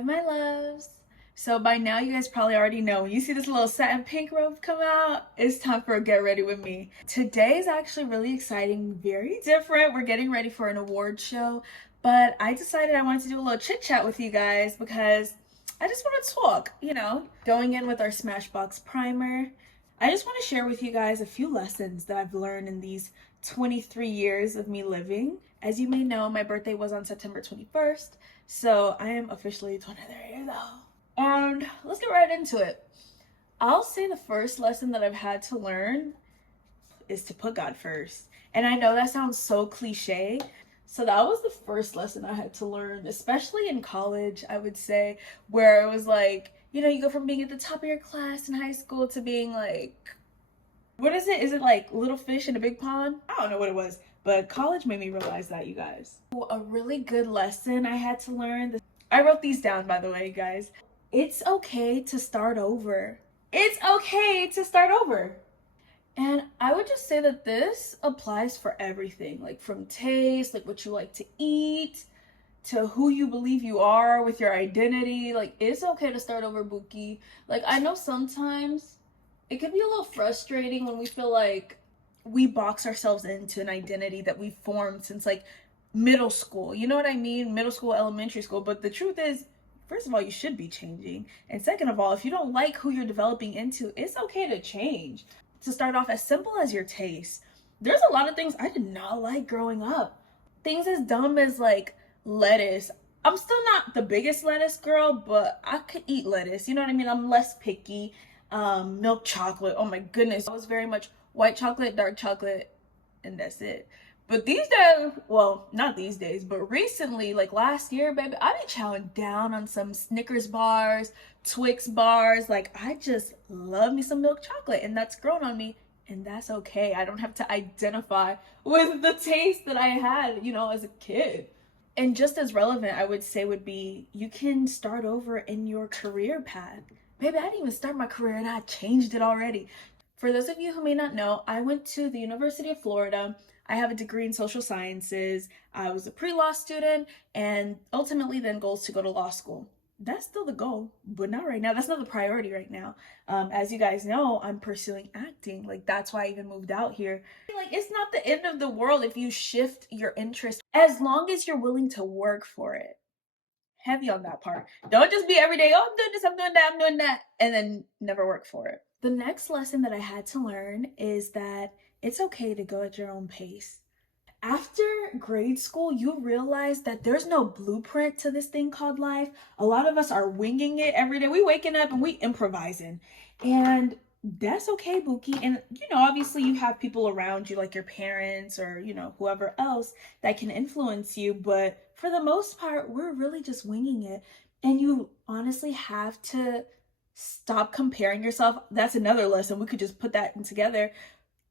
Hi, my loves. So by now you guys probably already know when you see this little satin pink robe come out, it's time for a get ready with me. Today is actually really exciting, very different. We're getting ready for an award show, but I decided I wanted to do a little chit chat with you guys because I just want to talk, going in with our Smashbox primer. I just want to share with you guys a few lessons that I've learned in these 23 years of me living. As you may know, my birthday was on September 21st, so I am officially 23 years old. And let's get right into it. I'll say the first lesson that I've had to learn is to put God first. And I know that sounds so cliche. So that was the first lesson I had to learn, especially in college, I would say, where it was like, you go from being at the top of your class in high school to being like, what is it? Is it like little fish in a big pond? I don't know what it was, but college made me realize that, you guys. A really good lesson I had to learn. I wrote these down, by the way, guys. It's okay to start over. It's okay to start over. And I would just say that this applies for everything, like from taste, like what you like to eat, to who you believe you are with your identity. Like, it's okay to start over, Buki. Like, I know sometimes it could be a little frustrating when we feel like we box ourselves into an identity that we formed since like middle school. You know what I mean? Middle school, elementary school. But the truth is, first of all, you should be changing. And second of all, if you don't like who you're developing into, it's okay to change. To start off, as simple as your taste. There's a lot of things I did not like growing up. Things as dumb as like lettuce. I'm still not the biggest lettuce girl, but I could eat lettuce. You know what I mean? I'm less picky. Milk chocolate. Oh my goodness. I was very much white chocolate, dark chocolate, and that's it. But these days, well, not these days, but recently, like last year, baby, I be chowing down on some Snickers bars, Twix bars. Like, I just love me some milk chocolate, and that's grown on me, and that's okay. I don't have to identify with the taste that I had, as a kid. And just as relevant, I would say, would be you can start over in your career path. Maybe I didn't even start my career and I changed it already. For those of you who may not know, I went to the University of Florida. I have a degree in social sciences. I was a pre-law student and ultimately then goals to go to law school. That's still the goal, but not right now. That's not the priority right now. As you guys know, I'm pursuing acting. Like, that's why I even moved out here. Like, it's not the end of the world if you shift your interest, as long as you're willing to work for it. Heavy on that part. Don't just be every day, oh, I'm doing this, I'm doing that, I'm doing that, and then never work for it. The next lesson that I had to learn is that it's okay to go at your own pace. After grade school, you realize that there's no blueprint to this thing called life. A lot of us are winging it every day. We waking up and we improvising. And that's okay, Buki. And, obviously you have people around you, like your parents or, whoever else that can influence you. But for the most part, we're really just winging it. And you honestly have to stop comparing yourself. That's another lesson. We could just put that in together.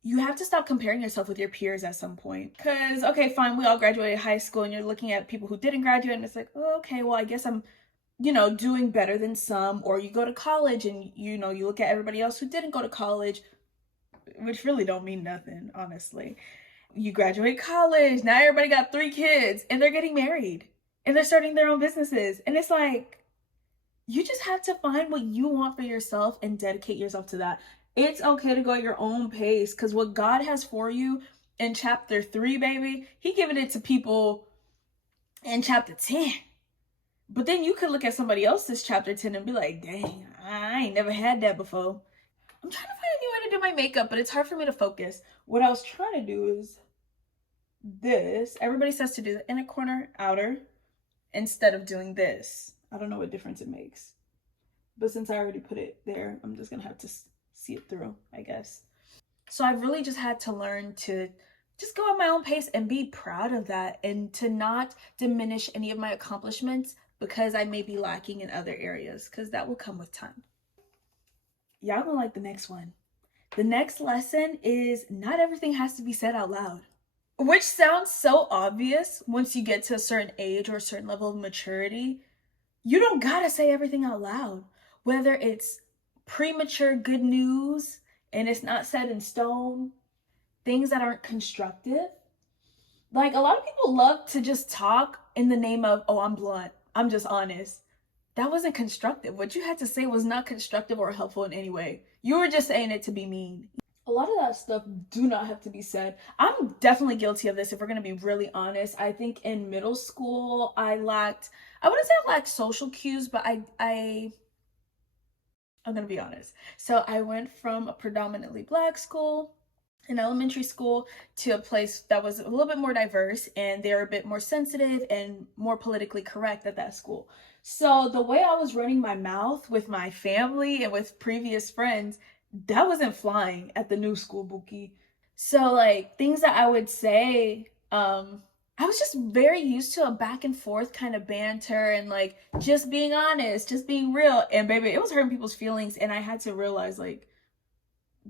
You have to stop comparing yourself with your peers at some point. Because, okay, fine, we all graduated high school and you're looking at people who didn't graduate and it's like, oh, okay, well, I guess I'm, doing better than some. Or you go to college and, you look at everybody else who didn't go to college, which really don't mean nothing, honestly. You graduate college, now everybody got 3 kids and they're getting married and they're starting their own businesses. And it's like, you just have to find what you want for yourself and dedicate yourself to that. It's okay to go at your own pace because what God has for you in chapter 3, baby, He given it to people in chapter 10. But then you could look at somebody else's chapter 10 and be like, dang, I ain't never had that before. I'm trying to find a new way to do my makeup, but it's hard for me to focus. What I was trying to do is this. Everybody says to do the inner corner, outer, instead of doing this. I don't know what difference it makes. But since I already put it there, I'm just gonna have to see it through, I guess. So I've really just had to learn to just go at my own pace and be proud of that and to not diminish any of my accomplishments because I may be lacking in other areas, because that will come with time. Y'all gonna like the next one. The next lesson is not everything has to be said out loud. Which sounds so obvious once you get to a certain age or a certain level of maturity. You don't gotta say everything out loud. Whether it's premature good news and it's not set in stone, things that aren't constructive. Like, a lot of people love to just talk in the name of, oh, I'm blunt, I'm just honest. that wasn't constructive. What you had to say was not constructive or helpful in any way. You were just saying it to be mean. A lot of that stuff do not have to be said. I'm definitely guilty of this if we're going to be really honest. I think in middle school I wouldn't say I lacked social cues, but I'm going to be honest. So I went from a predominantly black school in elementary school to a place that was a little bit more diverse, and they're a bit more sensitive and more politically correct at that school. So the way I was running my mouth with my family and with previous friends, that wasn't flying at the new school, Buki. So like things that I would say, I was just very used to a back and forth kind of banter and like just being honest, just being real. And baby, it was hurting people's feelings, and I had to realize like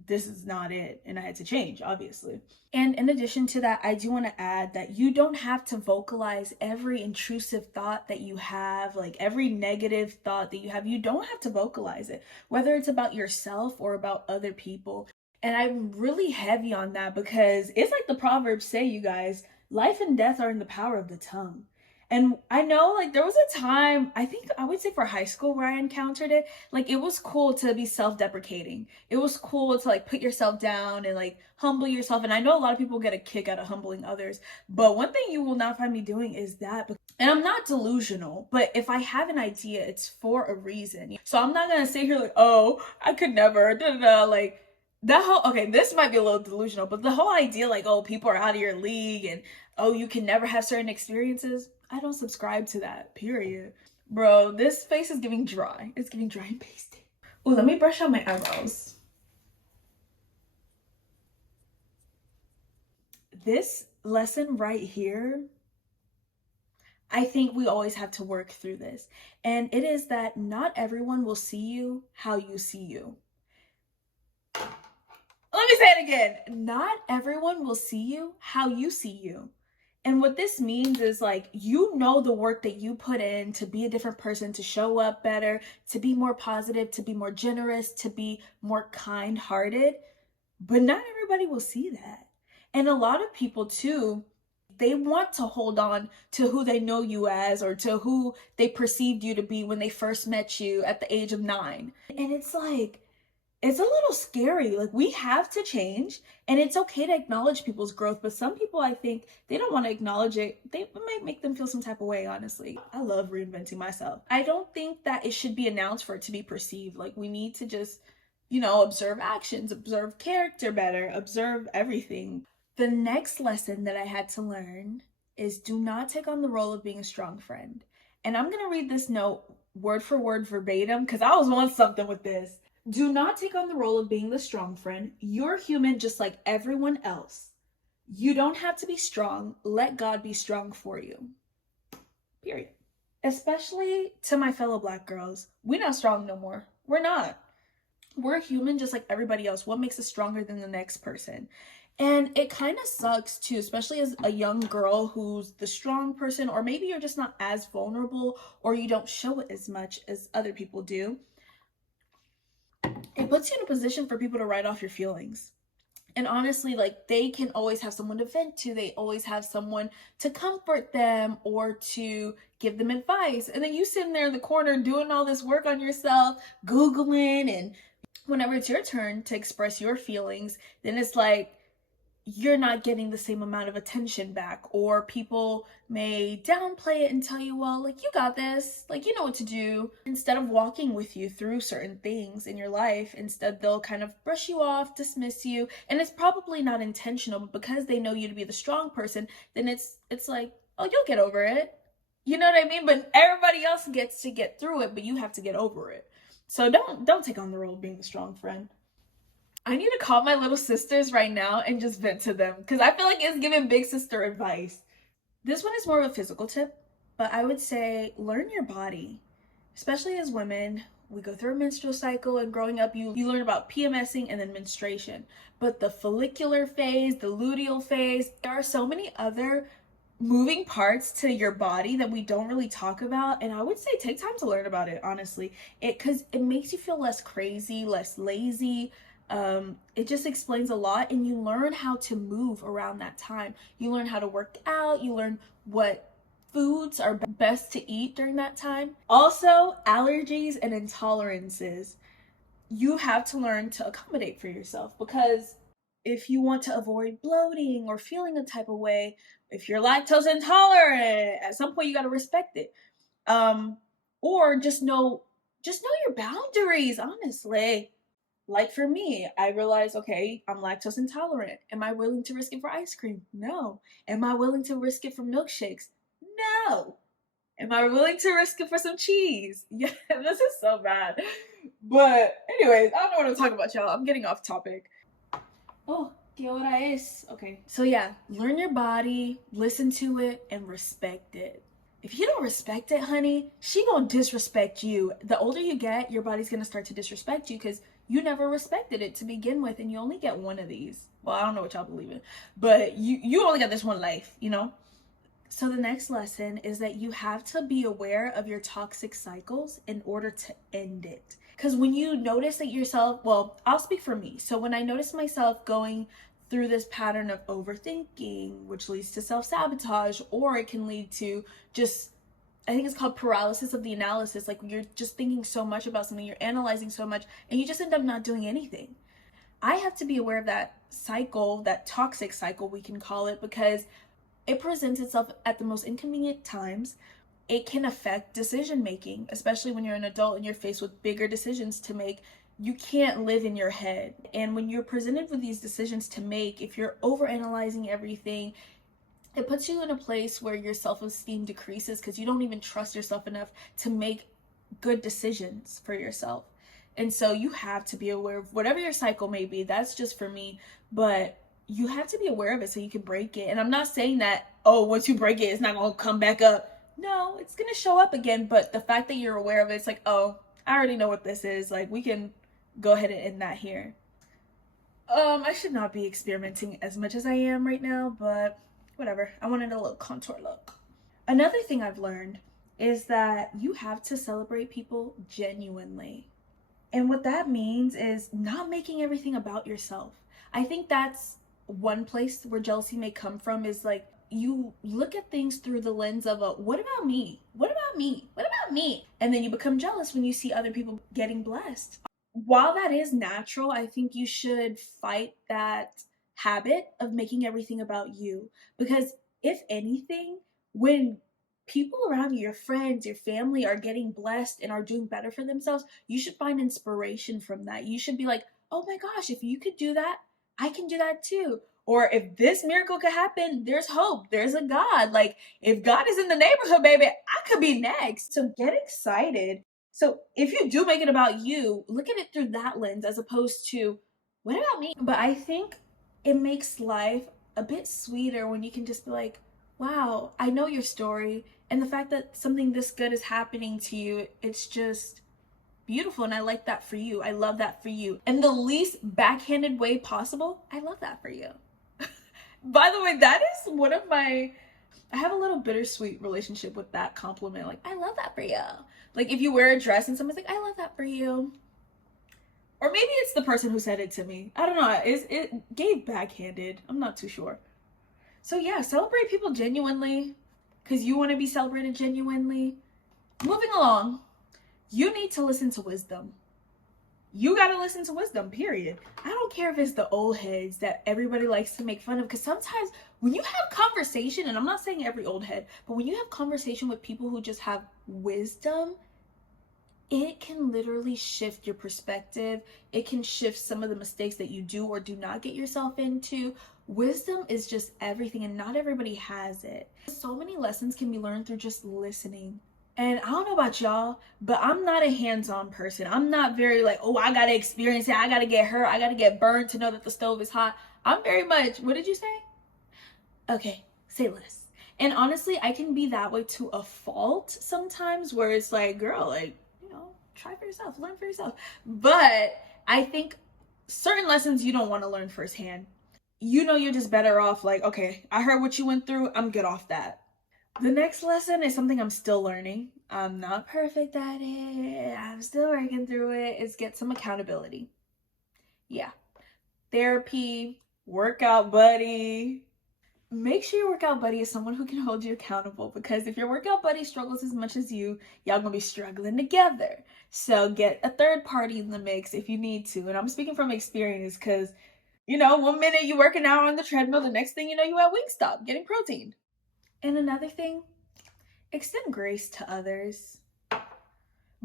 this is not it, and I had to change, obviously. And in addition to that, I do want to add that you don't have to vocalize every intrusive thought that you have, like every negative thought that you have. You don't have to vocalize it, whether it's about yourself or about other people. And I'm really heavy on that because it's like the proverbs say, you guys, life and death are in the power of the tongue. And I know like there was a time, I think I would say for high school, where I encountered it. Like it was cool to be self-deprecating. It was cool to like put yourself down and like humble yourself. And I know a lot of people get a kick out of humbling others. But one thing you will not find me doing is that. And I'm not delusional, but if I have an idea, it's for a reason. So I'm not gonna sit here like, oh, I could never, da da da, like that whole, okay, this might be a little delusional, but the whole idea like, oh, people are out of your league and oh, you can never have certain experiences, I don't subscribe to that, period. Bro, this face is giving dry. It's giving dry and pasty. Oh, let me brush out my eyebrows. This lesson right here, I think we always have to work through this. And it is that not everyone will see you how you see you. Let me say it again. Not everyone will see you how you see you. And what this means is like, you know, the work that you put in to be a different person, to show up better, to be more positive, to be more generous, to be more kind-hearted, but not everybody will see that. And a lot of people too, they want to hold on to who they know you as or to who they perceived you to be when they first met you at the age of 9. And it's like, it's a little scary. Like we have to change, and it's okay to acknowledge people's growth, but some people, I think they don't want to acknowledge it. They might make them feel some type of way. Honestly, I love reinventing myself. I don't think that it should be announced for it to be perceived. Like we need to just, you know, observe actions, observe character better, observe everything. The next lesson that I had to learn is do not take on the role of being a strong friend. And I'm going to read this note word for word verbatim because I was on something with this. Do not take on the role of being the strong friend. You're human just like everyone else. You don't have to be strong. Let God be strong for you. Period. Especially to my fellow Black girls. We're not strong no more. We're not. We're human just like everybody else. What makes us stronger than the next person? And it kind of sucks too, especially as a young girl who's the strong person, or maybe you're just not as vulnerable or you don't show it as much as other people do. It puts you in a position for people to write off your feelings. And honestly, like they can always have someone to vent to. They always have someone to comfort them or to give them advice. And then you sitting there in the corner doing all this work on yourself, Googling, and whenever it's your turn to express your feelings, then it's like, you're not getting the same amount of attention back, or people may downplay it and tell you, well, like you got this, like you know what to do, instead of walking with you through certain things in your life. Instead, they'll kind of brush you off, dismiss you, and it's probably not intentional, but because they know you to be the strong person, then it's like, oh, you'll get over it, you know what I mean? But everybody else gets to get through it, but you have to get over it. So don't take on the role of being the strong friend. I need to call my little sisters right now and just vent to them because I feel like it's giving big sister advice. This one is more of a physical tip, but I would say learn your body. Especially as women, we go through a menstrual cycle, and growing up you learn about PMSing and then menstruation. But the follicular phase, the luteal phase, there are so many other moving parts to your body that we don't really talk about, and I would say take time to learn about it, honestly. Because it makes you feel less crazy, less lazy. It just explains a lot, and you learn how to move around that time. You learn how to work out, you learn what foods are best to eat during that time. Also, allergies and intolerances. You have to learn to accommodate for yourself, because if you want to avoid bloating or feeling a type of way, if you're lactose intolerant, at some point you got to respect it. Or just know your boundaries, honestly. Like for me, I realized, okay, I'm lactose intolerant. Am I willing to risk it for ice cream? No. Am I willing to risk it for milkshakes? No. Am I willing to risk it for some cheese? Yeah, this is so bad. But anyways, I don't know what I'm talking about, y'all. I'm getting off topic. Oh, ¿qué hora es? Okay. So yeah, learn your body, listen to it, and respect it. If you don't respect it, honey, she gonna disrespect you. The older you get, your body's gonna start to disrespect you because you never respected it to begin with, and you only get one of these. Well, I don't know what y'all believe in, but you only got this one life, you know? So the next lesson is that you have to be aware of your toxic cycles in order to end it. Because when you notice that yourself, well, I'll speak for me. So when I notice myself going through this pattern of overthinking, which leads to self-sabotage, or it can lead to just, I think it's called paralysis of the analysis. Like you're just thinking so much about something, you're analyzing so much, and you just end up not doing anything. I have to be aware of that cycle, that toxic cycle, we can call it, because it presents itself at the most inconvenient times. It can affect decision making, especially when you're an adult and you're faced with bigger decisions to make. You can't live in your head. And when you're presented with these decisions to make, if you're overanalyzing everything, it puts you in a place where your self-esteem decreases because you don't even trust yourself enough to make good decisions for yourself. And so you have to be aware of whatever your cycle may be. That's just for me, but you have to be aware of it so you can break it. And I'm not saying that, oh, once you break it, it's not going to come back up. No, it's going to show up again. But the fact that you're aware of it, it's like, oh, I already know what this is. Like, we can go ahead and end that here. I should not be experimenting as much as I am right now, but whatever. I wanted a little contour look. Another thing I've learned is that you have to celebrate people genuinely. And what that means is not making everything about yourself. I think that's one place where jealousy may come from, is like you look at things through the lens of a what about me? What about me? What about me? And then you become jealous when you see other people getting blessed. While that is natural, I think you should fight that habit of making everything about you. Because if anything, when people around you, your friends, your family are getting blessed and are doing better for themselves, you should find inspiration from that. You should be like, oh my gosh, if you could do that, I can do that too. Or if this miracle could happen, there's hope. There's a God. Like, if God is in the neighborhood, baby, I could be next. So get excited. So if you do make it about you, look at it through that lens as opposed to, what about me? But I think it makes life a bit sweeter when you can just be like, wow, I know your story. And the fact that something this good is happening to you, it's just beautiful. And I like that for you. I love that for you. In the least backhanded way possible, I love that for you. By the way, that is one of my, I have a little bittersweet relationship with that compliment. Like, I love that for you. Like, if you wear a dress and someone's like, I love that for you. Or maybe it's the person who said it to me. I don't know. It gave backhanded. I'm not too sure. So yeah, celebrate people genuinely because you want to be celebrated genuinely. Moving along, you need to listen to wisdom. You got to listen to wisdom, period. I don't care if it's the old heads that everybody likes to make fun of, because sometimes when you have conversation, and I'm not saying every old head, but when you have conversation with people who just have wisdom, it can literally shift your perspective. It can shift some of the mistakes that you do or do not get yourself into. Wisdom is just everything, and not everybody has it. So many lessons can be learned through just listening. And I don't know about y'all, but I'm not a hands-on person. I'm not very like, oh, I gotta experience it. I gotta get hurt. I gotta get burned to know that the stove is hot. I'm very much, what did you say? Okay, say less. And honestly, I can be that way to a fault sometimes, where it's like, girl, like, try for yourself, learn for yourself. But I think certain lessons you don't want to learn firsthand. You're just better off like, okay, I heard what you went through. I'm good off that. The next lesson is something I'm still learning. I'm not perfect at it. I'm still working through it. Is get some accountability. Yeah. Therapy, workout buddy, Make sure your workout buddy is someone who can hold you accountable, because if your workout buddy struggles as much as you, y'all gonna be struggling together. So get a third party in the mix if you need to. And I'm speaking from experience because, one minute you working out on the treadmill, the next thing you know, you at Wingstop getting protein. And another thing, extend grace to others.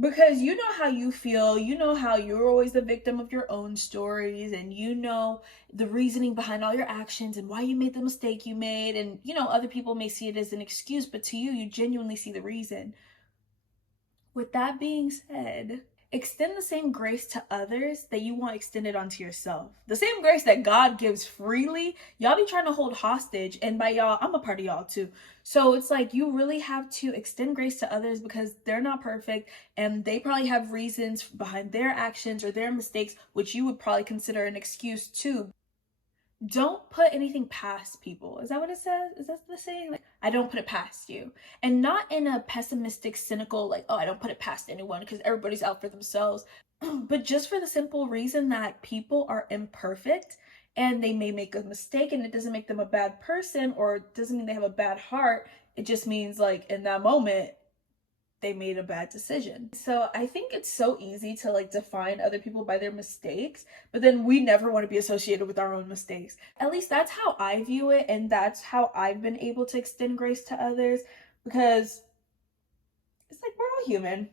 Because you know how you feel, you know how you're always the victim of your own stories, and you know the reasoning behind all your actions and why you made the mistake you made. And other people may see it as an excuse, but to you, you genuinely see the reason. With that being said, extend the same grace to others that you want extended onto yourself. The same grace that God gives freely, y'all be trying to hold hostage. And by y'all, I'm a part of y'all too. So it's like you really have to extend grace to others because they're not perfect and they probably have reasons behind their actions or their mistakes, which you would probably consider an excuse too. Don't put anything past people. Is that what it says? Is that the saying? Like, I don't put it past you. And not in a pessimistic, cynical, like, oh, I don't put it past anyone because everybody's out for themselves. But just for the simple reason that people are imperfect and they may make a mistake, and it doesn't make them a bad person or doesn't mean they have a bad heart. It just means, like, in that moment, they made a bad decision. So I think it's so easy to like define other people by their mistakes, but then we never want to be associated with our own mistakes. At least that's how I view it, and that's how I've been able to extend grace to others, because it's like we're all human.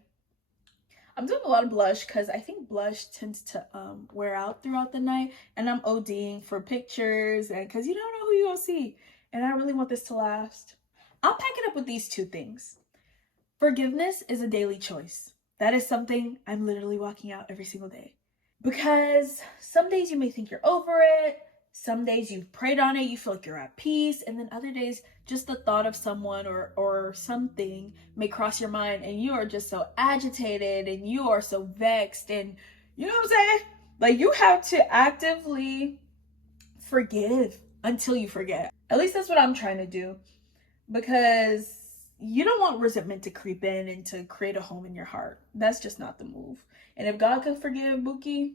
I'm doing a lot of blush because I think blush tends to wear out throughout the night, and I'm ODing for pictures, and because you don't know who you're gonna see, and I really want this to last. I'll pack it up with these two things. Forgiveness is a daily choice. That is something I'm literally walking out every single day. Because some days you may think you're over it, some days you've prayed on it, you feel like you're at peace, and then other days just the thought of someone or something may cross your mind and you are just so agitated and you are so vexed, and you know what I'm saying? Like, you have to actively forgive until you forget. At least that's what I'm trying to do, because you don't want resentment to creep in and to create a home in your heart. That's just not the move. And if God can forgive Buki,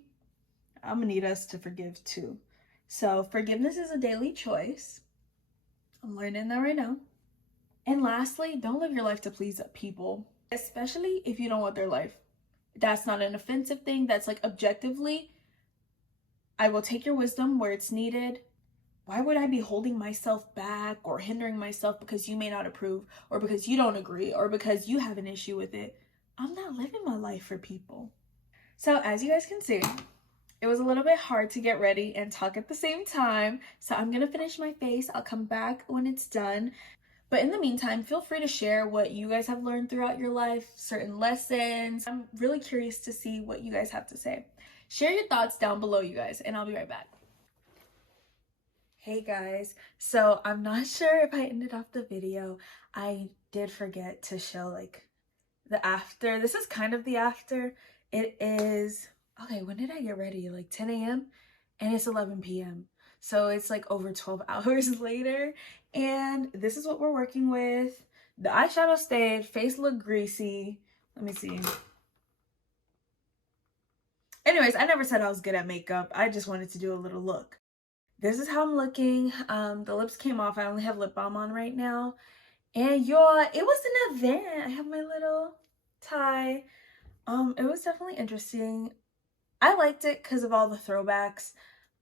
I'm gonna need us to forgive too. So forgiveness is a daily choice. I'm learning that right now. And lastly, don't live your life to please people, especially if you don't want their life. That's not an offensive thing. That's like, objectively, I will take your wisdom where it's needed. Why would I be holding myself back or hindering myself because you may not approve, or because you don't agree, or because you have an issue with it? I'm not living my life for people. So as you guys can see, it was a little bit hard to get ready and talk at the same time. So I'm gonna finish my face. I'll come back when it's done. But in the meantime, feel free to share what you guys have learned throughout your life, certain lessons. I'm really curious to see what you guys have to say. Share your thoughts down below, you guys, and I'll be right back. Hey guys, so I'm not sure if I ended off the video. I did forget to show like the after. This is kind of the after. It is, okay, when did I get ready? Like 10 a.m. and it's 11 p.m. So it's like over 12 hours later, and this is what we're working with. The eyeshadow stayed, face looked greasy. Let me see. Anyways, I never said I was good at makeup. I just wanted to do a little look. This is how I'm looking. The lips came off. I only have lip balm on right now. And y'all, it was an event. I have my little tie. It was definitely interesting. I liked it because of all the throwbacks.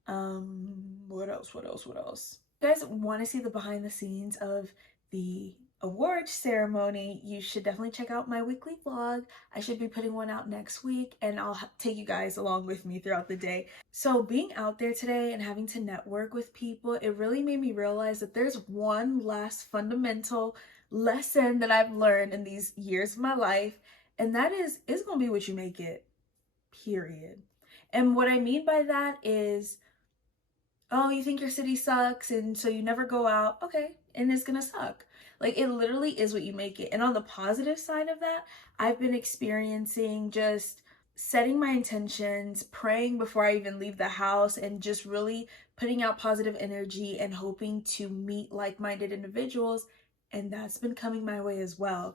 What else? If you guys want to see the behind the scenes of the award ceremony, you should definitely check out my weekly vlog. I should be putting one out next week, and I'll take you guys along with me throughout the day. So being out there today and having to network with people, it really made me realize that there's one last fundamental lesson that I've learned in these years of my life, and that is, it's gonna be what you make it, period. And what I mean by that is, oh, you think your city sucks and so you never go out. Okay, and it's gonna suck. Like, it literally is what you make it. And on the positive side of that, I've been experiencing just setting my intentions, praying before I even leave the house, and just really putting out positive energy and hoping to meet like-minded individuals. And that's been coming my way as well.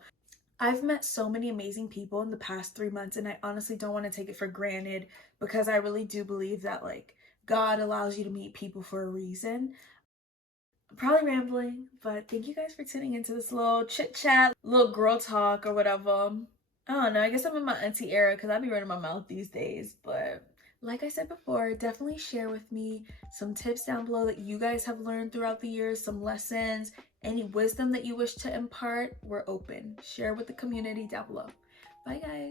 I've met so many amazing people in the past 3 months, and I honestly don't want to take it for granted, because I really do believe that, like, God allows you to meet people for a reason. I'm probably rambling, but thank you guys for tuning into this little chit chat, little girl talk or whatever. I don't know, I guess I'm in my auntie era because I be running my mouth these days, but like I said before, definitely share with me some tips down below that you guys have learned throughout the years, some lessons, any wisdom that you wish to impart. We're open. Share with the community down below. Bye guys.